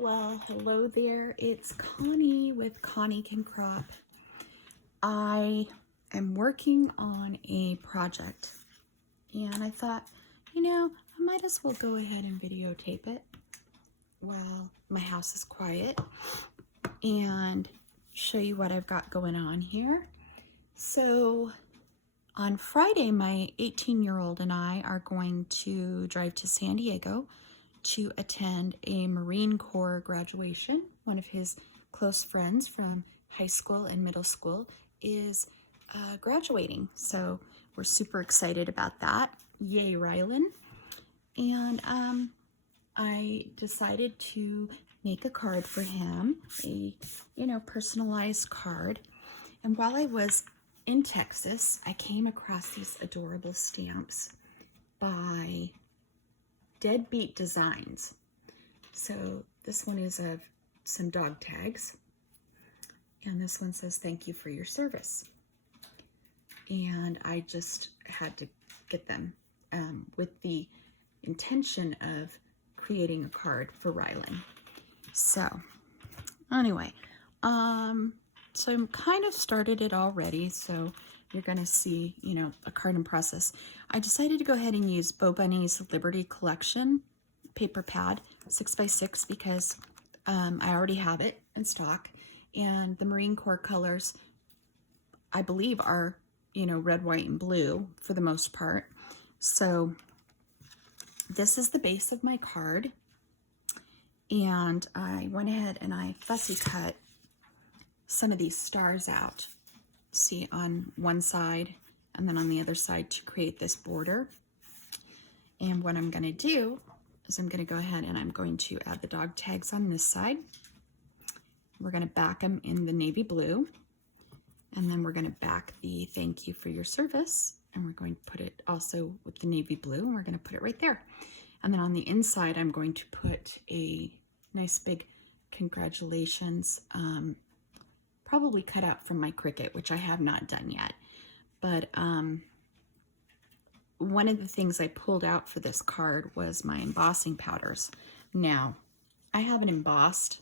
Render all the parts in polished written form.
Well, hello there. It's Connie with Connie Can Crop. I am working on a project and I thought, I might as well go ahead and videotape it while my house is quiet and show you what I've got going on here. So on Friday, my 18-year-old and I are going to drive to San Diego to attend a Marine Corps graduation. One of his close friends from high school and middle school is graduating. So we're super excited about that. Yay, Rylan. And I decided to make a card for him, a personalized card. And while I was in Texas, I came across these adorable stamps by Deadbeat Designs. So this one is of some dog tags, and this one says thank you for your service. And I just had to get them with the intention of creating a card for Rylan. So anyway, so I'm kind of started it already, so you're gonna see, a card in process. I decided to go ahead and use Bo Bunny's Liberty Collection paper pad 6x6 because I already have it in stock, and the Marine Corps colors, I believe, are, red, white, and blue for the most part. So this is the base of my card, and I went ahead and I fussy cut some of these stars out. See, on one side and then on the other side to create this border. And what I'm going to do is I'm going to go ahead and I'm going to add the dog tags on this side. We're going to back them in the navy blue, and then we're going to back the thank you for your service, and we're going to put it also with the navy blue, and we're going to put it right there. And then on the inside I'm going to put a nice big congratulations, probably cut out from my Cricut, which I have not done yet. But one of the things I pulled out for this card was my embossing powders. Now, I haven't embossed,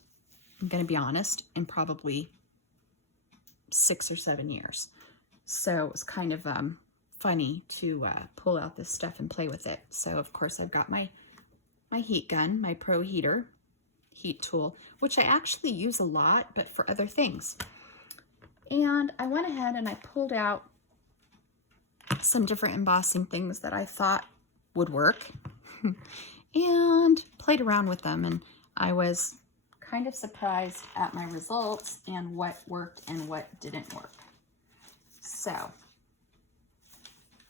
I'm going to be honest, in probably 6 or 7 years. So it was kind of funny to pull out this stuff and play with it. So of course I've got my heat gun, my Pro Heater heat tool, which I actually use a lot, but for other things. And I went ahead and I pulled out some different embossing things that I thought would work and played around with them. And I was kind of surprised at my results and what worked and what didn't work. So,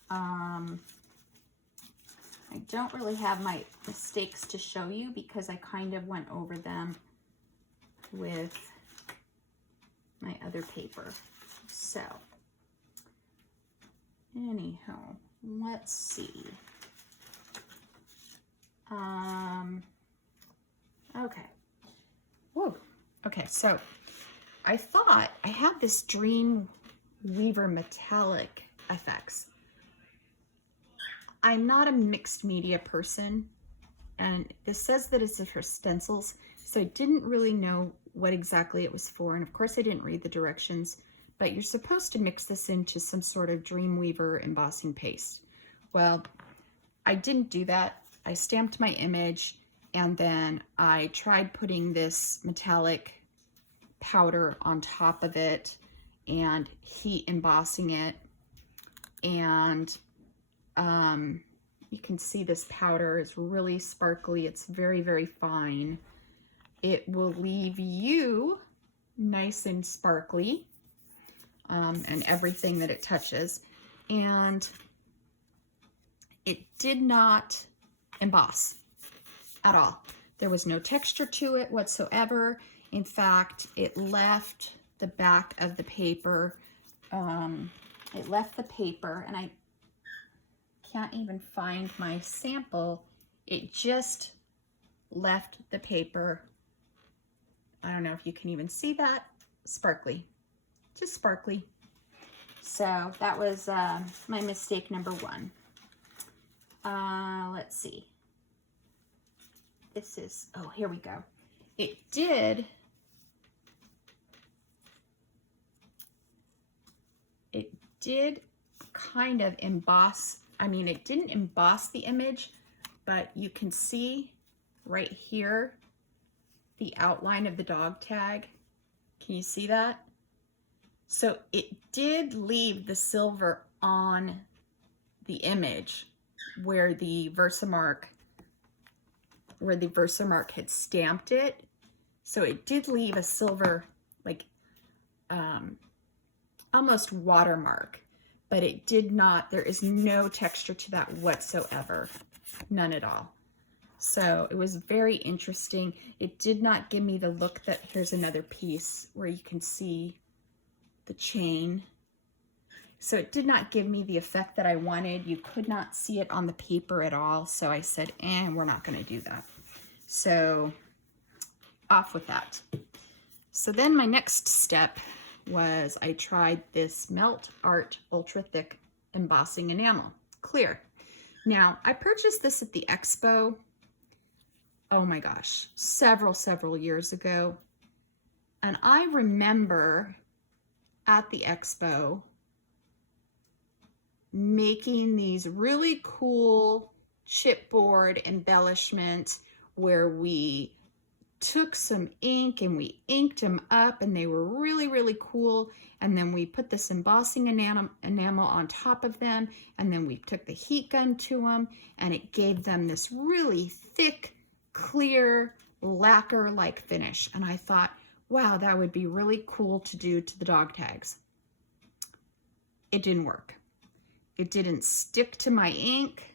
I don't really have my mistakes to show you because I kind of went over them with my other paper. So anyhow, let's see. Okay. Whoa. Okay, so I thought I had this Dreamweaver metallic effects. I'm not a mixed media person, and this says that it's for stencils, so I didn't really know what exactly it was for, and of course I didn't read the directions, but you're supposed to mix this into some sort of Dreamweaver embossing paste. Well, I didn't do that. I stamped my image, and then I tried putting this metallic powder on top of it and heat embossing it, and you can see this powder is really sparkly. It's very, very fine. It will leave you nice and sparkly, and everything that it touches. And it did not emboss at all. There was no texture to it whatsoever. In fact, it left the back of the paper. It left the paper, and I can't even find my sample. It just left the paper. I don't know if you can even see that. Sparkly, just sparkly. So that was my mistake number one. Let's see. This is, oh, here we go. it did kind of emboss. I mean, it didn't emboss the image, but you can see right here the outline of the dog tag. Can you see that? So it did leave the silver on the image where the Versamark had stamped it. So it did leave a silver, like almost watermark, but it did not, there is no texture to that whatsoever, none at all. So it was very interesting. It did not give me the look that, here's another piece where you can see the chain. So it did not give me the effect that I wanted. You could not see it on the paper at all. So I said, we're not gonna do that. So off with that. So then my next step was I tried this Melt Art Ultra Thick Embossing Enamel, clear. Now, I purchased this at the expo, oh my gosh, several years ago. And I remember at the expo making these really cool chipboard embellishments where we took some ink and we inked them up, and they were really cool. And then we put this embossing enamel on top of them, and then we took the heat gun to them, and it gave them this really thick, clear, lacquer-like finish. And I thought, wow, that would be really cool to do to the dog tags. It didn't work. It didn't stick to my ink.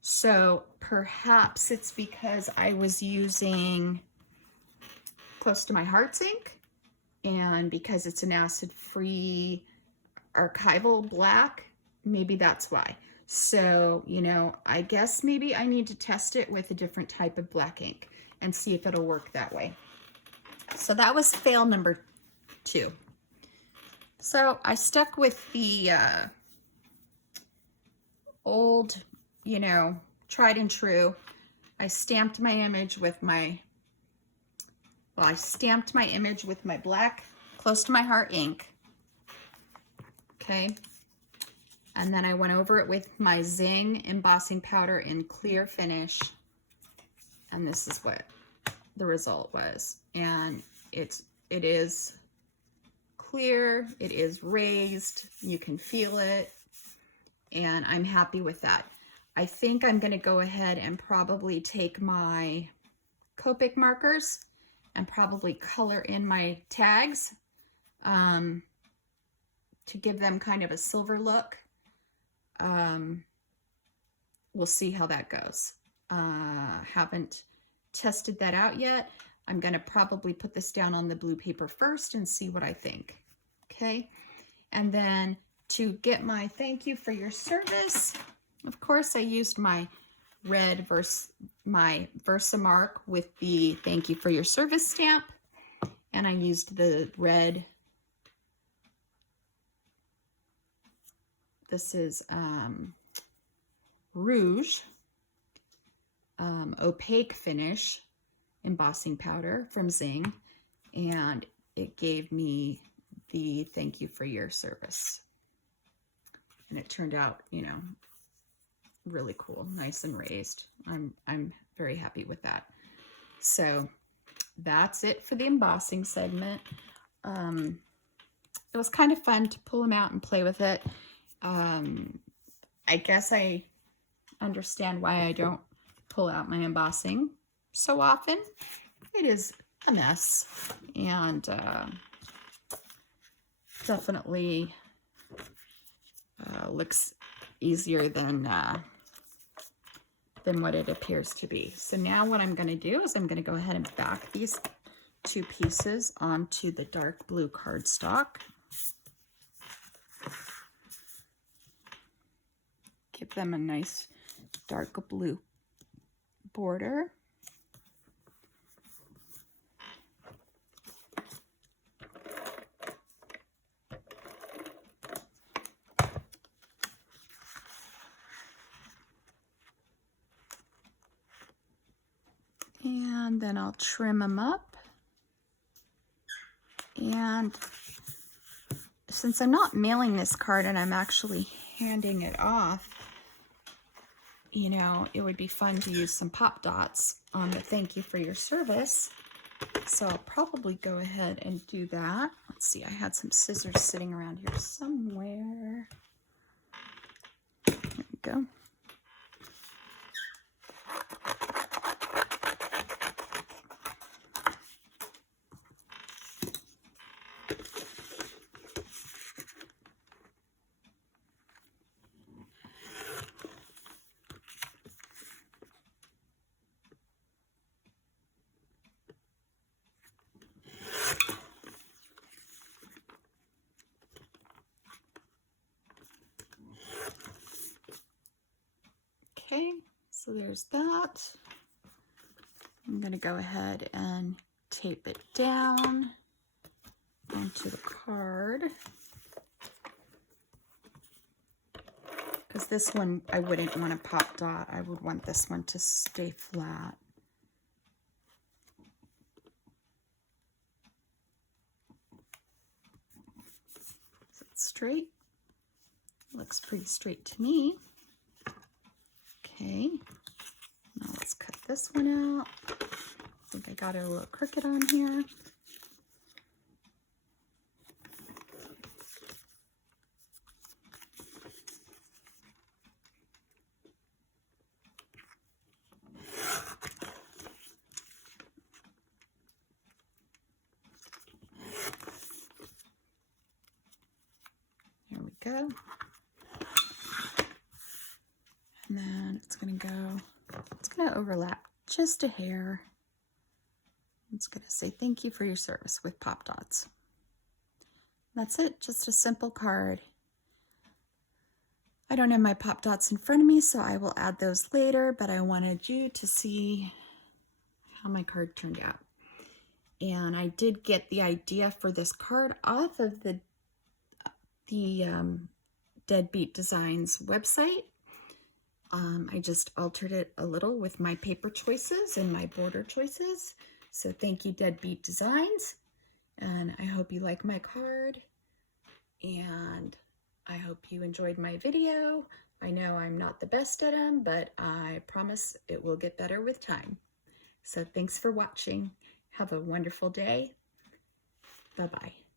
So perhaps it's because I was using Close to My Heart's ink, and because it's an acid-free archival black, maybe that's why. So, you know, I guess maybe I need to test it with a different type of black ink and see if it'll work that way. So that was fail number 2. So I stuck with the old, you know, tried and true. I stamped my image with my black Close to My Heart ink. Okay. And then I went over it with my Zing embossing powder in clear finish. And this is what the result was. And it is clear, it is raised, you can feel it, and I'm happy with that. I think I'm going to go ahead and probably take my Copic markers and probably color in my tags to give them kind of a silver look. We'll see how that goes. Haven't tested that out yet. I'm going to probably put this down on the blue paper first and see what I think. Okay. And then to get my thank you for your service, of course, I used my red my Versamark with the thank you for your service stamp. And I used the red, this is Rouge opaque finish embossing powder from Zing, and it gave me the thank you for your service. And it turned out, you know, really cool, nice and raised. I'm very happy with that. So that's it for the embossing segment. It was kind of fun to pull them out and play with it. I guess I understand why I don't pull out my embossing so often. It is a mess, and definitely looks easier than what it appears to be. So now what I'm going to do is I'm going to go ahead and back these 2 pieces onto the dark blue cardstock. Give them a nice dark blue border. And then I'll trim them up. And since I'm not mailing this card and I'm actually handing it off, you know, it would be fun to use some pop dots on the thank you for your service. So I'll probably go ahead and do that. Let's see, I had some scissors sitting around here somewhere. There we go. Okay, so there's that. I'm going to go ahead and tape it down onto the card. Because this one, I wouldn't want a pop dot. I would want this one to stay flat. Is it straight? Looks pretty straight to me. Okay, now let's cut this one out. I think I got it a little crooked on here. There we go. And then it's going to overlap just a hair. It's going to say thank you for your service with pop dots. That's it, just a simple card. I don't have my pop dots in front of me, so I will add those later, but I wanted you to see how my card turned out. And I did get the idea for this card off of the Deadbeat Designs website. I just altered it a little with my paper choices and my border choices. So thank you, Deadbeat Designs. And I hope you like my card. And I hope you enjoyed my video. I know I'm not the best at them, but I promise it will get better with time. So thanks for watching. Have a wonderful day. Bye-bye.